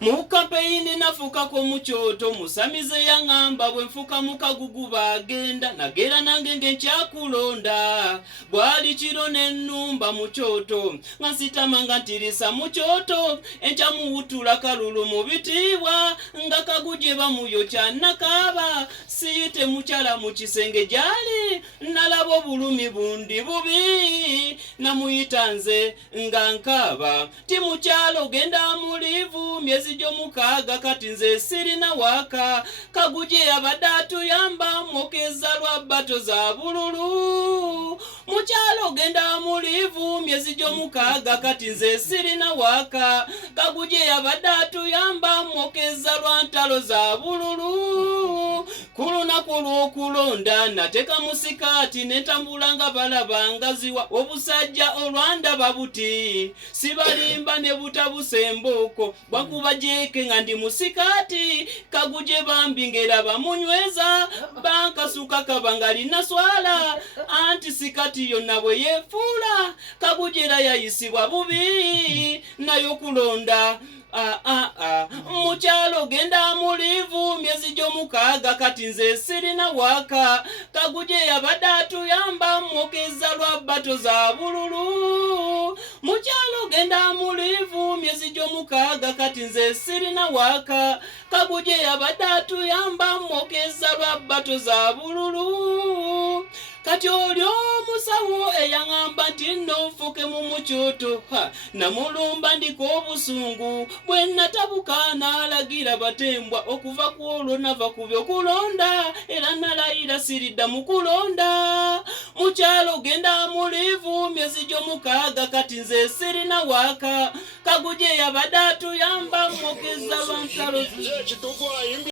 Mukapeini nafuka ko muchoto musamize yangamba bwe nfuka mukagugu bagenda nagera nange ngenchakulonda bwali chiro nenumba muchoto ngasitamanga ntirisa muchoto encha muutula kalulu mubitibwa nga kagujje bamuyo kyanakaba siyite muchala mukisenge jali nalabo bulumi bundi bubi namuyitanze nga nkaba ti muchalo genda mulivu myezi jo mukaga kati nze sirina waka kagujje abadatu yamba mokeza lwa bato za bululu muchalo genda mulivu myezi jo mukaga kati nze sirina waka kagujje abadatu yamba mokeza lwa ntalo za bululu kuluna kulonda nateka musikati netambulanga balabanga ziwa obusajja olwanda babuti sibalimba ne butabusembuko bwakuba jeke nga ndi musikati kagujje bambingera bamunyweza bankasuka kabangali naswala anti sikati yonna bwe yefula kagujjera yayisibwa bubi nayo kulonda muchalo genda mulivu myezi jo mukaga kati nze sirina waka kagujje yabadatu yamba mokeza lwa bato za bululu muchalo genda mulivu myezi jo mukaga kati nze sirina waka kagujje yabadatu yamba mokeza lwa bato za bululu kati olyo musawo eyangamba nti nonfuke mu muchoto namulumba ndiko obusungu bwe natabuka nalagira batembwa okuva ku olwo nava ku byokulonda era nalayira siridda mu kulonda mukyalo genda mulivu myezi gyo mukaga kati nze sirina waka kagujje yabadatu yamba mokeza lwa ntalo